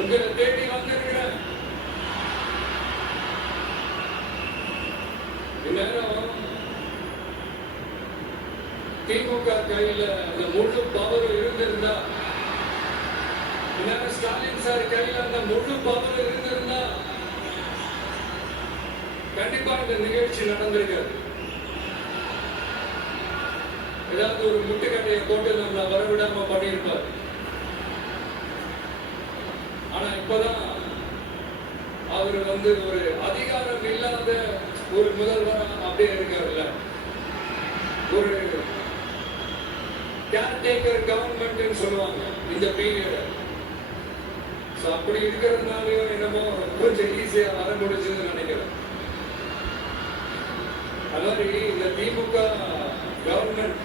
உங்களை தேடி வந்திருக்கிறேன். இந்நேரம் திமுக கையில அந்த முழு பவர் இருந்திருந்தா, இந்நேரம் ஸ்டாலின் சார் கையில அந்த முழு பவர் இருந்திருந்தா கண்டிப்பா இந்த நிகழ்ச்சி நடந்திருக்காது. ஏதாவது ஒரு முட்டுக்கட்டையை போட்டு நம்மளை வரவிடாம பண்ணியிருப்பார். ஆனா இப்பதான் அவர் ஒரு அதிகாரம் இல்லாத ஒரு முதல்வர் அப்படியே இருக்காருல்ல, ஒரு கேர்டேக்கர் கவர்மெண்ட் சொல்லுவாங்க இந்த பீரியட். அப்படி இருக்கிறதுனாலயும் என்னமோ கொஞ்சம் ஈஸியா வர முடிஞ்சதுன்னு நினைக்கிறேன். அதாவது இந்த திமுக கவர்மெண்ட்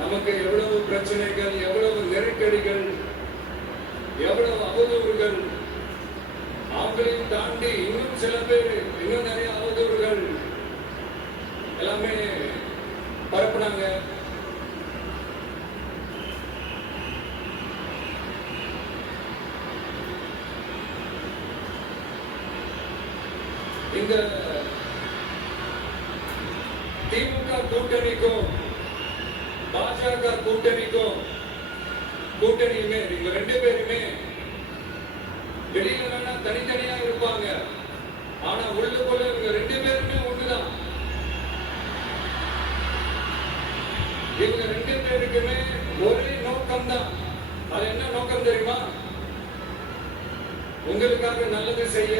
நமக்கு எவ்வளவு பிரச்சனைகள், எவ்வளவு நெருக்கடிகள், எவ்வளவு அவதூறுகள், அவங்களையும் தாண்டி இன்னும் சில பேர் இன்னும் நிறைய அவதூறுகள் எல்லாமே பரப்புனாங்க. இந்த திமுக கூட்டணிக்கும் பாஜக கூட்டணியுமே இவங்க ரெண்டு பேருமே வெளியில வேணா தனித்தனியா இருப்பாங்க, ஆனா உள்ளுக்குள்ள இவங்க ரெண்டு பேருமே ஒண்ணுதான். இவங்க ரெண்டு பேருக்குமே ஒரே நோக்கம் தான். அது என்ன நோக்கம் தெரியுமா? உங்களுக்காக நல்லது செய்ய,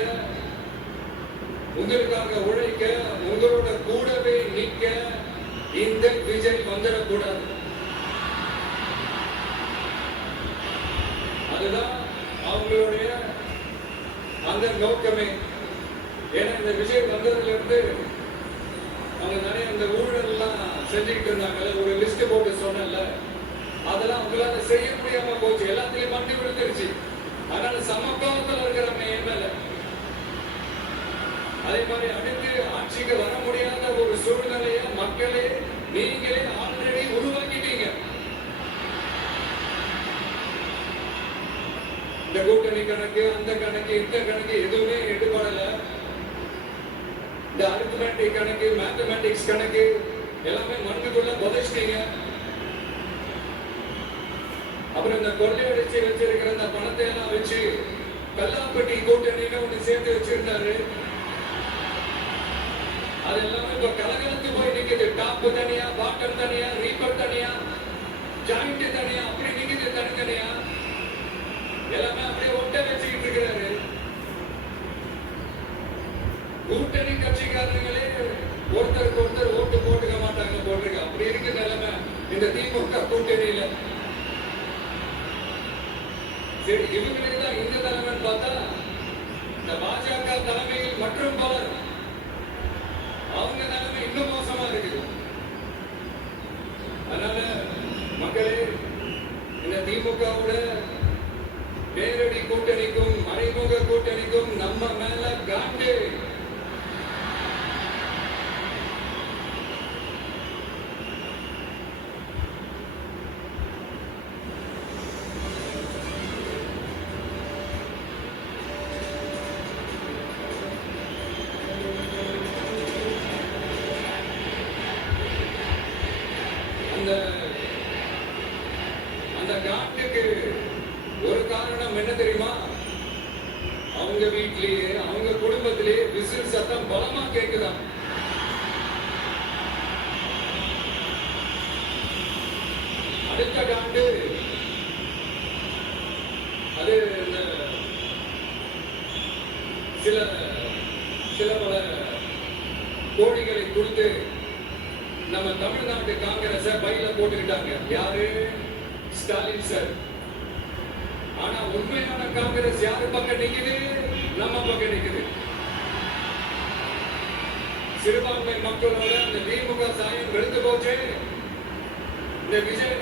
உங்களுக்காக உழைக்க, உங்களோட கூடவே நிற்க இந்த விஜய் வந்துடக்கூடாது. அதுதான் அவங்களுடைய அந்த நோக்கமே. ஏன்னா இந்த விஜய் வந்ததுல இருந்து அவங்க நிறைய அந்த ஊழல் எல்லாம் செஞ்சுக்கிட்டு இருந்தாங்கல்ல, ஒரு லிஸ்ட் போட்டு சொன்னல, அதெல்லாம் அவங்களால செய்ய முடியாம போச்சு, எல்லாத்தையும் மண்டி விழுந்துருச்சு. அதனால சமபாவத்தில் இருக்கிறாங்க என் மேல. அதே மாதிரி அடுத்து ஆட்சிக்கு வர முடியாத ஒரு சூழ்நிலைய மக்களே நீங்களே ஆல்ரெடி உருவாக்கிட்டீங்க. இந்த கூட்டணி கணக்கு, அந்த கணக்கு, இந்த கணக்கு எதுவுமே எடுபடல. இந்த அரித்மெட்டிக் கணக்கு, மேத்தமெட்டிக்ஸ் கணக்கு எல்லாமே மண்ணுக்குள்ள புதைச்சிட்டீங்க. அப்புறம் இந்த கொள்ளையடிச்சு வச்சிருக்கிற இந்த பணத்தை எல்லாம் வச்சு கல்லாப்பட்டி கூட்டணின்னு ஒண்ணு சேர்த்து வச்சிருந்தாரு. அது எல்லாமே இப்ப கலகலத்து போய் நிக்குது. டாப் தனியா, பாட்டம் தனியா, ரீப்பர் தனியா, ஜாயிண்ட் தனியா, அப்படி நிக்குது தனித்தனியா. எல்லாமே அப்படியே ஒட்ட வச்சுக்கிட்டு இருக்கிறாரு. கூட்டணி கட்சிக்காரங்களே ஒருத்தருக்கு ஒருத்தர் ஓட்டு போட்டுக்க மாட்டாங்க போட்டிருக்க. அப்படி இருக்கு நிலைமை இந்த திமுக கூட்டணியில. சரி, இவங்களுக்கு தான் இந்த தலைமைன்னு பார்த்தா இந்த பாஜக தலைமையில் மற்றும் பலர் அவங்க நிலைமை இன்னும் மோசமா இருக்குது. அதனால மக்களே, இந்த திமுகவோட நேரடி கூட்டணிக்கும் மறைமுக கூட்டணிக்கும் நம்ம மேல காண்டு. அந்த காட்டுக்கு ஒரு காரணம் என்ன தெரியுமா? அவங்க வீட்டிலேயே, அவங்க குடும்பத்திலேயே விசில் சத்தம் பலமா கேக்குதான். அடுத்த காண்டு அது சில பல கோடிகளை கொடுத்து நம்ம தமிழ்நாட்டு காங்கிரஸ் பையில போட்டுக்கிட்டாங்க. யாரு? ஸ்டாலின் சார். ஆனா உண்மையான காங்கிரஸ் யாரு பக்கம் நிக்குது? நம்ம பக்கம் நிக்குது. சிறுபான்மை மக்களோட அந்த திமுக சாயம் வெளுத்து போச்சு. இந்த விஜய்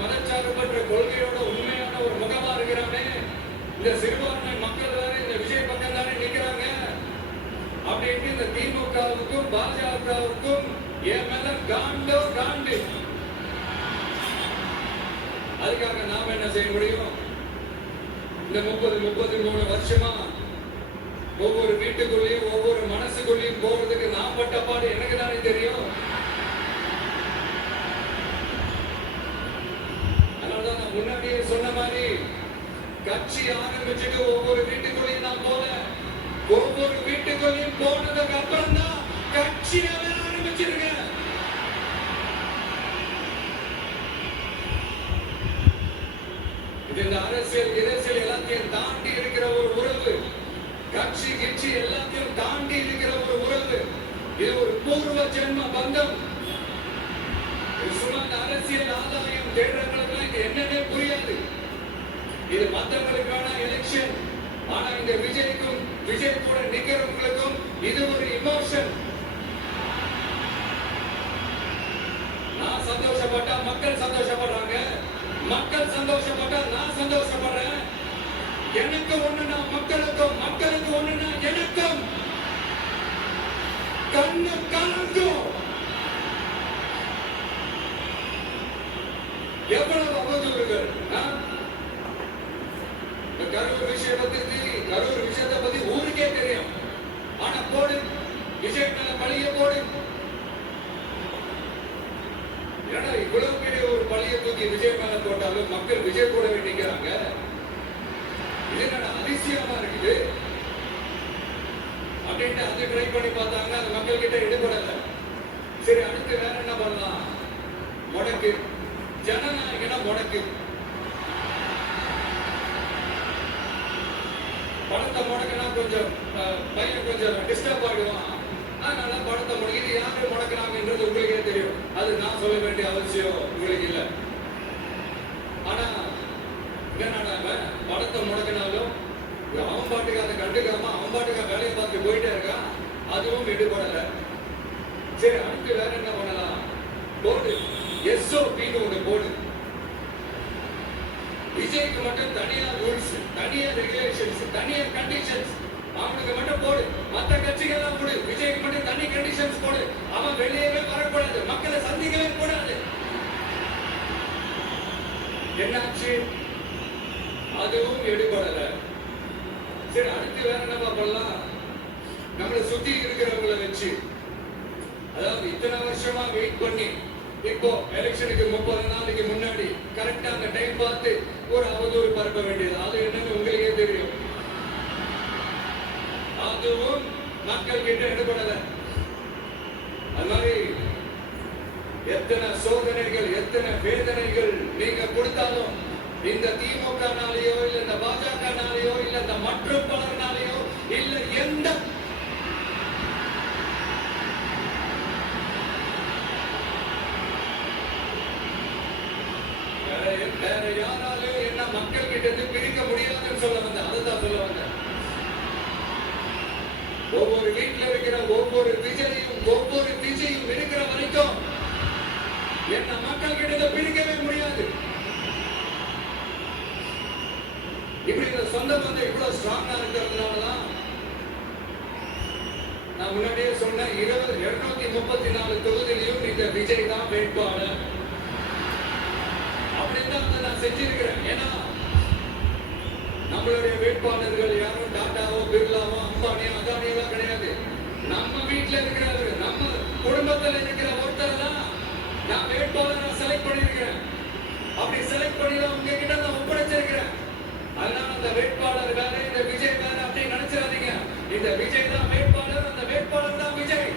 மதச்சார்பற்ற கொள்கையோட உண்மையான ஒரு முகமா இருக்கிறானே, இந்த சிறுபான்மை மக்கள் தானே இந்த விஜய் பக்கம் தானே நிக்கிறாங்க அப்படின்னு இந்த திமுகவுக்கும் பாஜகவுக்கும் என் மேல காண்டோ காண்டு. அதுக்காக நாம என்ன செய்ய முடியும்? இந்த 33 வருஷமா ஒவ்வொரு வீட்டுக்குள்ளேயும் ஒவ்வொரு மனசுக்குள்ளேயும் போறதுக்கு நான் பட்ட பாடு எனக்கு தானே தெரியும். அதனாலதான் நான் முன்னாடியே சொன்ன மாதிரி கட்சி ஆரம்பிச்சுட்டு ஒவ்வொரு வீட்டுக்குள்ளேயும் நான் போல, ஒவ்வொரு வீட்டுக்குள்ளேயும் போனதுக்கு அப்புறம் தான் கட்சியாவே ஆரம்பிச்சிருக்கேன். இந்த அரசியல் எல்லாத்தையும் தாண்டி இருக்கிற ஒரு உறவு, கட்சி கிட்சி எல்லாத்தையும் தாண்டி இருக்கிற ஒரு உறவு. இது ஒரு பூர்வ ஜென்ம பந்தம். சும்மா அரசியல் ஆதாயம் தேடுறவங்களுக்கு இது என்னன்னே புரியாது. இது மற்றவங்களுக்கான எலெக்ஷன். ஆனா இந்த விஜய்க்கும் விஜய் கூட நிக்கிறவங்களுக்கும் இது ஒரு இமோஷன். நான் சந்தோஷப்பட்டா மக்கள் சந்தோஷப்படுறாங்க, மக்கள் சந்தோஷப்பட்டா நான் சந்தோஷப்படுறேன். எனக்கு ஒண்ணுனா மக்களுக்கும், மக்களுக்கு ஒண்ணுனா எனக்கும். கண்ணு கலங்கும். எவ்வளவு அவதூறுகள். கரூர் விஷயத்தை பத்தி ஊருக்கே தெரியும். ஆனா போடு, விஜய் மேல பழிய போடு. ஏன்னா இவ்வளவு பெரிய ஒரு பழிய தூக்கி விஜய் மேல போட்டாலும் மக்கள் விஜய் கூடவே நிக்கிறாங்க. இது என்னடா அதிசயமா இருக்குது அப்படின்ட்டு அது ட்ரை பண்ணி பார்த்தாங்க. அது மக்கள் கிட்ட ஈடுபடல. சரி, அடுத்து வேற என்ன பண்ணலாம்? முடக்கு, ஜனநாயகனா முடக்கு. பணத்தை முடக்கினா கொஞ்சம் பையன் கொஞ்சம் டிஸ்டர்ப் ஆகிடுவான். அதனால பணத்தை முடக்கி யாரு முடக்கிறாங்கன்றது உங்களுக்கே தெரியும். அது நான் சொல்ல வேண்டிய அவசியம் உங்களுக்கு இல்லை. ஆனா என்னடா பணத்தை முடக்கினாலும் அவன் பாட்டுக்கு அதை கண்டுக்காம அவன் பாட்டுக்கு வேலையை பார்த்து போயிட்டே இருக்கான். அதுவும் ஈடுபடல. சரி, அடுத்து வேற என்ன பண்ணலாம்? போடு, SOPன்னு ஒண்ணு போடு. விஜய்க்கு மட்டும் தனியா ரூல்ஸ், தனியா ரெகுலேஷன்ஸ், தனியா கண்டிஷன்ஸ் அவனுக்கு மட்டும் போடு. மற்ற கட்சிகள்லாம் போடு. விஜய்க்கு மட்டும் தனி கண்டிஷன்ஸ் போடு. அவன் வெளியவே வரக்கூடாது, மக்களை சந்திக்கவே கூடாது. என்னாச்சு? அதுவும் ஈடுபடல. சரி, அடுத்து வேற என்ன பண்ணலாம்? நம்மளை சுத்தி இருக்கிறவங்களை வச்சு, அதாவது இத்தனை வருஷமா வெயிட் பண்ணி இப்போ எலெக்ஷனுக்கு 30 நாளைக்கு முன்னாடி கரெக்டா அந்த டைம் பார்த்து ஒரு அவதூறு பரப்ப வேண்டியது. அது என்னன்னு உங்களுக்கே தெரியும். அதுவும் மக்கள் கிட்ட ஈடுபடல. அது மாதிரி எத்தனை சோதனைகள், எத்தனை வேதனைகள் நீங்க கொடுத்தாலும் இந்த திமுகனாலேயோ இல்ல இந்த பாஜகனாலேயோ இல்ல இந்த மற்றும் பலர்னாலேயோ இல்ல எந்த வேற யாராலும் என்ன மக்கள் கிட்ட இருந்து பிரிக்க முடியாதுன்னு சொல்ல வந்தேன். அதுதான் சொல்ல வந்தேன். ஒவ்வொரு வீட்டில் இருக்கிற ஒவ்வொரு விஜயும் இருக்கிற வரைக்கும் என்ன மக்கள் கிட்ட இருந்து பிரிக்கவே முடியாது. இப்படி இந்த சொந்த பந்தம் இவ்வளவு ஸ்ட்ராங்கா இருக்கிறதுனாலதான் நான் முன்னாடியே சொன்ன 234 தொகுதியிலையும் இந்த விஜய் தான் வேட்பாளர். அப்படிதான் நான் செஞ்சிருக்கிறேன். ஏன்னா நம்மளுடைய வேட்பாளர்கள் யாரும் டாட்டாவோ பிர்லாவோ அம்பானியோ அதானியோ கிடையாது. நம்ம வீட்டுல இருக்கிறவர், நம்ம குடும்பத்தில் இருக்கிற ஒருத்தர் தான் நான் வேட்பாளரை செலக்ட் பண்ணிருக்கிறேன். அப்படி செலக்ட் பண்ணி உங்ககிட்ட நான் ஒப்படைச்சிருக்கிறேன். அதனால அந்த வேட்பாளர் வேற, இந்த விஜய் வேற அப்படின்னு நினைச்சிடாதீங்க. இந்த விஜய் தான் வேட்பாளர், அந்த வேட்பாளர் தான் விஜய்.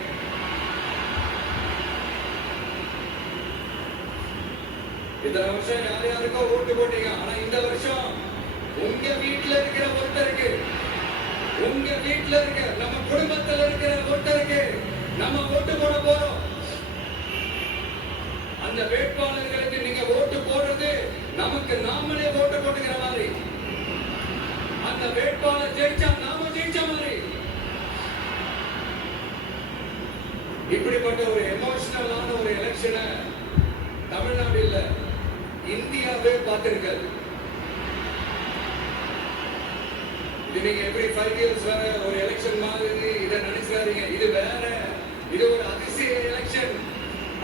இத்தனை வருஷம் யார் யாருக்கோ ஓட்டு போட்டீங்க. ஆனா இந்த வருஷம் உங்க வீட்டுல இருக்கிற ஒருத்தருக்கு, உங்க வீட்டுல இருக்க நம்ம குடும்பத்தில் இருக்கிற ஒருத்தருக்கு நம்ம ஓட்டு போட போறோம். அந்த வேட்பாளர்களுக்கு நீங்க ஓட்டு போடுறது நமக்கு நாமளே ஓட்டு போட்டுக்கிற மாதிரி. அந்த வேட்பாளர் ஜெயிச்சா நாம ஜெயிச்ச மாதிரி. இப்படிப்பட்ட ஒரு எமோஷனலான ஒரு எலெக்ஷனை தமிழ்நாடு இல்ல, இந்தியாவே பார்த்திருக்காது. இது நீங்க எப்படி 5 years வர ஒரு எலெக்ஷன் மாதிரி இதை நினைச்சாதீங்க. இது வேற, இது ஒரு அதிசய எலெக்ஷன்.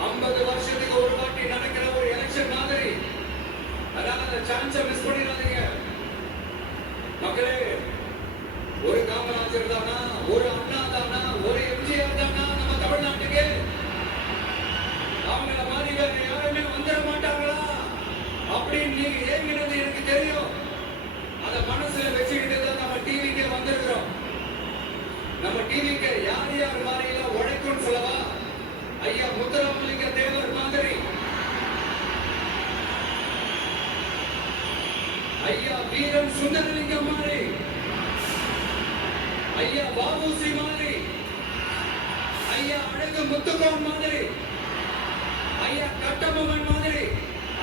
50 வருஷத்துக்கு ஒரு வாட்டி நடக்கிற ஒரு எலெக்ஷன் மாதிரி. அதனால அந்த சான்ஸை மிஸ் பண்ணிடாதீங்க. மக்களே, ஒரு காமராஜர் தானா, ஒரு அண்ணா தானா, ஒரு எம்ஜிஆர் தானா நம்ம தமிழ்நாட்டுக்கு? அவங்கள மாதிரி வேற யாருமே வந்துட மாட்டாங்களா அப்படின்னு நீங்க ஏங்கினது எனக்கு தெரியும். அத மனசுல வச்சுக்கிட்டு தான் நம்ம டிவிக்கு வந்திருக்கிறோம். நம்ம டிவிக்கு யார் யார் மாதிரி எல்லாம் உழைக்கும்னு சொல்லவா? ஐயா முத்துராமலிங்க தேவர் மாதிரி, ஐயா வீரன் சுந்தரலிங்கம் மாதிரி, ஐயா வாபூசி மாதிரி, ஐயா அழகு முத்துக்கோன் மாதிரி, ஐயா கட்டபொம்மன் மாதிரி,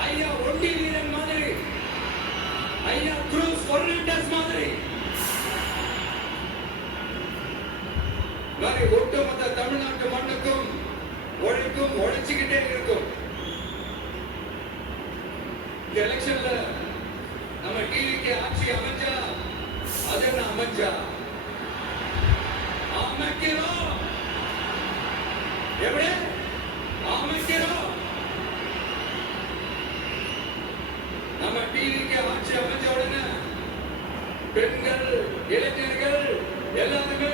ஐயா ஒண்டி வீரன் மாதிரி, ஐயா க்ரூஸ் பெர்னாண்டஸ் மாதிரி ஒட்டுமொத்த தமிழ்நாட்டு மண்ணுக்கும் உழைக்கும், உழைச்சுக்கிட்டே இருக்கும். இந்த எலெக்ஷன்ல நம்ம டிவிக்கு ஆட்சி அமைஞ்சா அது என்ன அமைஞ்சா அமைக்கிறோம். எப்படி அமைக்கிறோம்? நம்ம டிவிக்கு ஆட்சி அமைஞ்ச உடனே பெண்கள், இளைஞர்கள் எல்லாருமே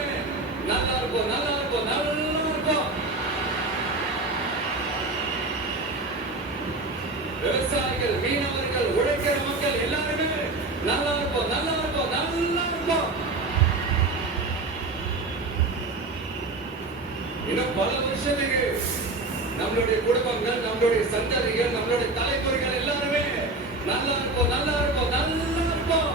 நல்லா இருப்போம், நல்லா இருப்போம், நல்லா இருப்போம். விவசாயிகள், மீனவர்கள், உழைக்கிற மக்கள் எல்லாருமே நல்லா இருப்போம், நல்லா இருப்போம், நல்லா இருப்போம். இன்னும் பல வருஷத்துக்கு நம்மளுடைய குடும்பங்கள், நம்மளுடைய சந்ததிகள், நம்மளுடைய தலைமுறைகள் எல்லாருமே நல்லா இருப்போம், நல்லா இருப்போம், நல்லா இருப்போம்.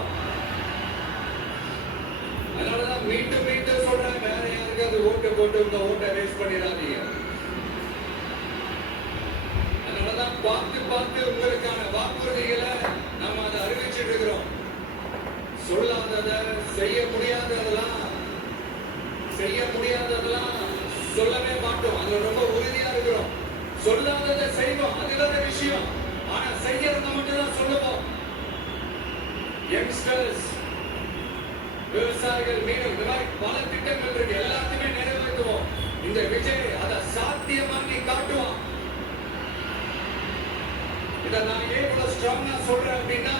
அதனாலதான் மீண்டும் மீண்டும் சொல்றேன், வேற யாருக்காவது ஓட்டு போட்டு உங்க ஓட்டை வேஸ்ட் பண்ணிடாதீங்க. அதனாலதான் பார்த்து பார்த்து உங்களுக்கான வாக்குறுதிகளை நம்ம அதை அறிவிச்சிட்டு இருக்கிறோம். சொல்லாதத, செய்ய முடியாததெல்லாம் சொல்லவே மாட்டோம். அது ரொம்ப உறுதியா இருக்கிறோம். சொல்லாததை செய்வோம், அதுதான் விஷயம். ஆனா செய்யறத மட்டும் தான் சொல்லுவோம். யங்ஸ்டர்ஸ், விவசாயிகள், மீனவர்கள், இந்த மாதிரி பல திட்டங்கள் இருக்கு. எல்லாத்தையுமே நிறைவேற்றுவோம். இந்த விஜய் அதை சாத்தியமாக்கி காட்டுவான். இதை நான் ஏன் இவ்வளவு ஸ்ட்ராங்கா சொல்றேன் அப்படின்னா,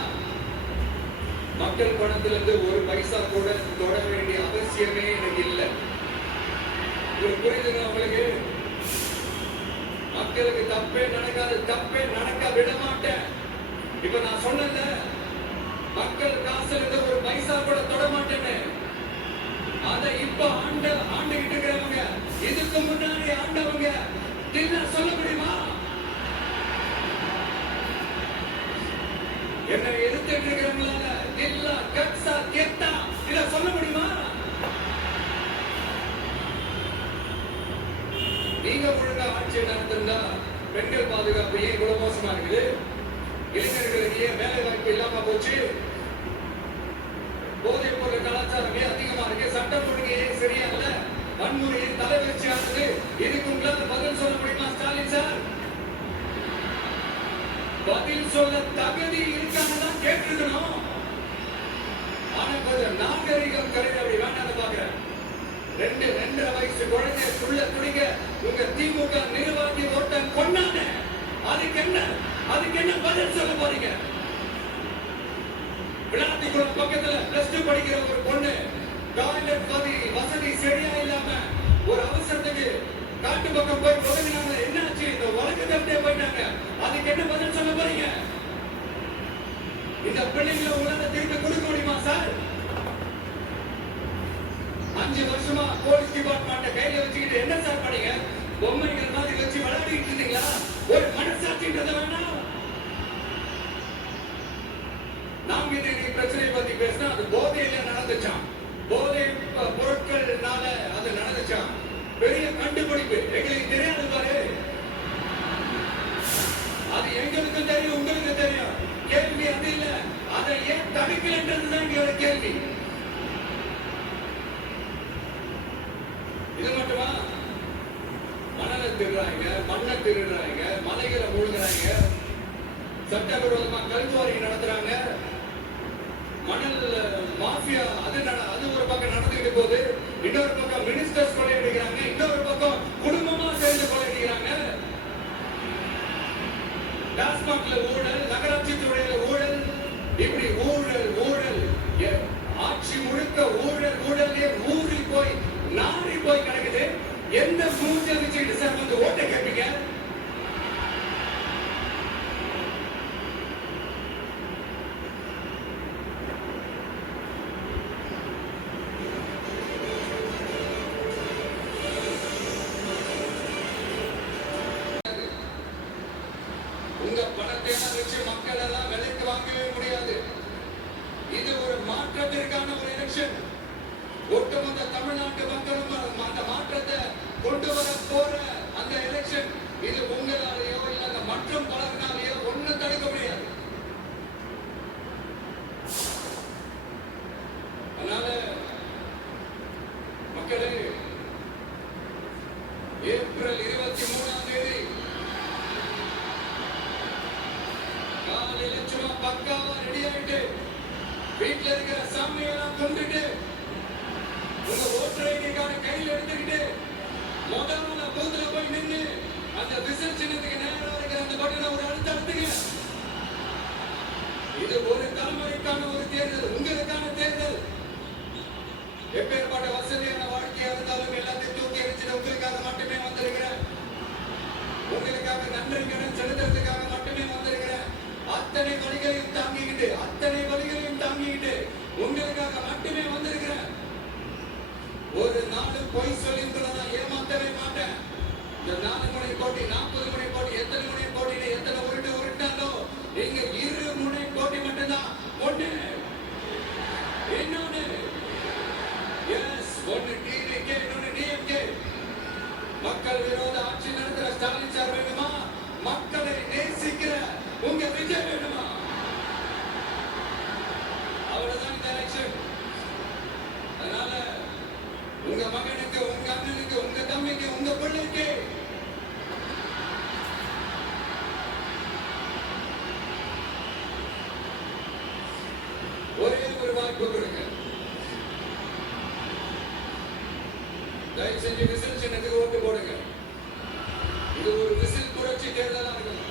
மக்கள் பணத்திலிருந்து ஒரு பைசா கூட தொட வேண்டிய அவசியமே எனக்கு இல்லை. உங்களுக்கு புரியுதுங்க? உங்களுக்கு மக்களுக்கு தப்பே நடக்காது, தப்பே நடக்க விட மாட்டேன். இப்ப நான் சொன்னேன்ல, மக்கள் காசுல இருந்து ஒரு பைசா கூட தொட மாட்டேன்னு. அதை இப்ப ஆண்டுகிட்டு இருக்கிறவங்க, இதுக்கு முன்னாடி ஆண்டவங்க சொல்ல முடியுமா? என்னை எதிர்த்துட்டு இருக்கிறவங்களால இல்லா கட்சா கெட்டா இத சொல்ல முடியுமா? நீங்க ஒழுங்கா ஆட்சி நடத்திருந்தா பெண்கள் பாதுகாப்பு ஏன் இவ்வளவு மோசமா இருக்குது? இளைஞர்களுக்கு ஏன் வேலை வாய்ப்பு இல்லாம போச்சு? போதைப் பொருள் கலாச்சாரம் ஏன் அதிகமா இருக்கு? சட்டம் ஒழுங்கு ஏன் சரியா இல்ல? வன்முறை தலைவரிச்சி ஆகுது. இதுக்கு உங்களால பதில் சொல்ல முடியுமா ஸ்டாலின் சார்? பதில் சொல்ல தகுதி இருக்கான்னு கேட்டுக்கணும். ஆனா கொஞ்சம் நாகரிகம் கருதி அப்படி வேண்டாம் பாக்குறேன். 2-2.5 வயசு குழந்தைய சுள்ள துடிக்க உங்க திமுக நிர்வாகி ஓட்டம் கொண்டாங்க. அதுக்கு என்ன பதில் சொல்ல போறீங்க? விளாத்திக்குளம் பக்கத்துல +2 படிக்கிற ஒரு பொண்ணு டாய்லெட் வசதி சரியா இல்லாம ஒரு அவசரத்துக்கு காட்டு பக்கம் போய் உதவினாங்க. என்னாச்சு? இந்த உலக தட்டே போயிட்டாங்க. அதுக்கு என்ன பதில் சொல்ல போறீங்க? இந்த பிள்ளைங்களை உங்களால திருப்பி கொடுக்க முடியுமா சார்? 5 வருஷமா போலீஸ் டிபார்ட்மெண்ட்டை கையில வச்சுக்கிட்டு என்ன சார் பண்ணீங்க? பொம்மைகள் மாதிரி வச்சு விளையாடிட்டு இருந்தீங்களா? ஒரு மனசாட்சின்றத வேணாம். நாங்க இந்த பிரச்சனையை பத்தி பேசினா அது போதையில நடந்துச்சான். போதை பொருட்கள்னால அது நடந்துச்சான். பெரிய கண்டுபிடிப்பு எங்களுக்கு தெரியாது பாரு. அது எங்களுக்கு தெரியும், உங்களுக்கு தெரியும். கேள்வி அது இல்ல, அதை ஏன் தடுக்கலன்றதுதான் எங்களோட கேள்வி. இது மட்டுமா? மணலை திருடுறாங்க, மண்ணை திருடுறாங்க, மலைகளை மூழ்கிறாங்க, சட்டவிரோதமா கல்குவாரி நடத்துறாங்க, மணல் மாஃபியா அது ஒரு பக்கம் நடந்துகிட்டு போகுது. இன்னொரு பக்கம் மினிஸ்டர்ஸ் கொள்ளையடிக்கிறாங்க, இன்னொரு பக்கம் குடும்பமா சேர்ந்து கொள்ளையடிக்கிறாங்க. டாஸ்மாக்ல ஊழல், நகராட்சி துறையில ஊழல், இப்படி ஊழல் ஆட்சி முழுக்க ஊழல் ஊழலே ஊறி போய் நாரி போய் கிடக்குது. எந்த மூஞ்ச வச்சுக்கிட்டு சார் வந்து ஓட்டை கேட்பீங்க? உங்க பணத்தை எல்லாம் வச்சு மக்கள் எல்லாம் விலைக்கு வாங்கவே முடியாது. இது ஒரு மாற்றத்திற்கான ஒரு எலெக்ஷன். ஒட்டுமொத்த தமிழ்நாட்டு மக்களும் அந்த மாற்றத்தை கொண்டு வர போற அந்த எலெக்ஷன். இது உங்களாலேயோ இல்ல மற்றும் பலர்னாலேயோ ஒன்னும் தடுக்க முடியாது. அதனால மக்களே, ஏப்ரல் 23ஆம் தேதி காலையில சும்மா பக்காவா ரெடி ஆயிட்டு வீட்டுல இருக்கிற சாமியெல்லாம் கும்பிட்டு உங்க ஓட்டர் ஐடி கார்டு கையில் எடுத்துக்கிட்டு முதல்ல பூத்துல போய் நின்று அந்த விசில் சின்னத்துக்கு நேரம் இருக்கிற அந்த பட்டனை ஒரு அழுத்தத்துக்கு. இது ஒரு தலைமுறைக்கான ஒரு தேர்தல், உங்களுக்கான தேர்தல். எப்பேற்பட்ட வசதியான வாழ்க்கையா இருந்தாலும் எல்லாத்தையும் தூக்கி எரிச்சிட்டு உங்களுக்காக மட்டுமே வந்திருக்கிறேன். உங்களுக்காக நன்றி கடன் செலுத்துறதுக்காக மட்டுமே வந்திருக்கிறேன். அத்தனை வழிகளையும் தாங்கிக்கிட்டு உங்களுக்காக மட்டுமே வந்திருக்கிறேன். ஒரு நாலு பொய் சொல்லி நான் ஏமாத்தவே மாட்டேன். இந்த 4 முனை போட்டி, 40 முனை போட்டி, எத்தனை முனை போட்டி, எத்தனை உருட்டாலோ இங்க 2 முனை போட்டி மட்டும்தான். ஒண்ணு இன்னொன்னு ஒன்னு டிவிகே, இன்னொன்னு டிஎம்கே. மக்கள் விரோத ஆட்சி நடத்துற ஸ்டாலின் சார் வேணுமா? மக்களை நேசிக்கிற உங்க விஜய் வேணுமா? அவ்வளவுதான் இந்த எலெக்ஷன். அதனால உங்க மகனுக்கு, உங்க அண்ணனுக்கு, உங்க தம்பிக்கு, உங்க பிள்ளைக்கு ஒரே ஒரு வாய்ப்பு கொடுங்க. தயவு செஞ்சு விசில் சின்னத்துக்கு ஓட்டு போடுங்க. இது ஒரு விசில் புரட்சி தேர்தலா இருக்கும்.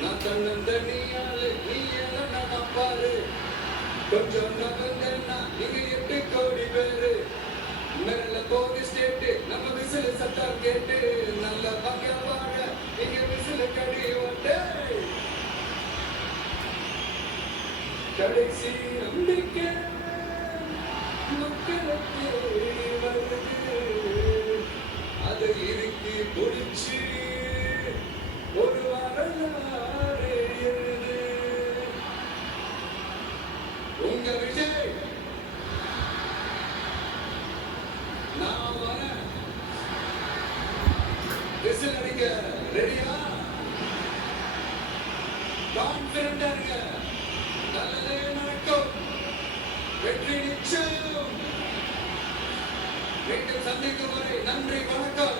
நான் தன்னந்தனியாலே நீ எல்லாம் பாரு, கொஞ்சம் நகர்ந்தா இங்க 8 கோடி பேரு மேல போது ஸ்டேட். நம்ம விசில் சத்தம் கேட்டு நல்ல பகைவாக இங்க விசில் கடி ஓட்டு. கடைசி நம்பிக்கை மக்களுக்கு வருது, அது இறுக்கி முடிச்சு ஒரு வரலாறு எழுது. உங்க விஜய் நான் வரேன். விசில் அடிக்க ரெடியா? கான்பிடண்டா இருங்க. நல்லதே நடக்கும். வெற்றி நிச்சயம். மீண்டும் சந்திக்கும் வரை நன்றி, வணக்கம்.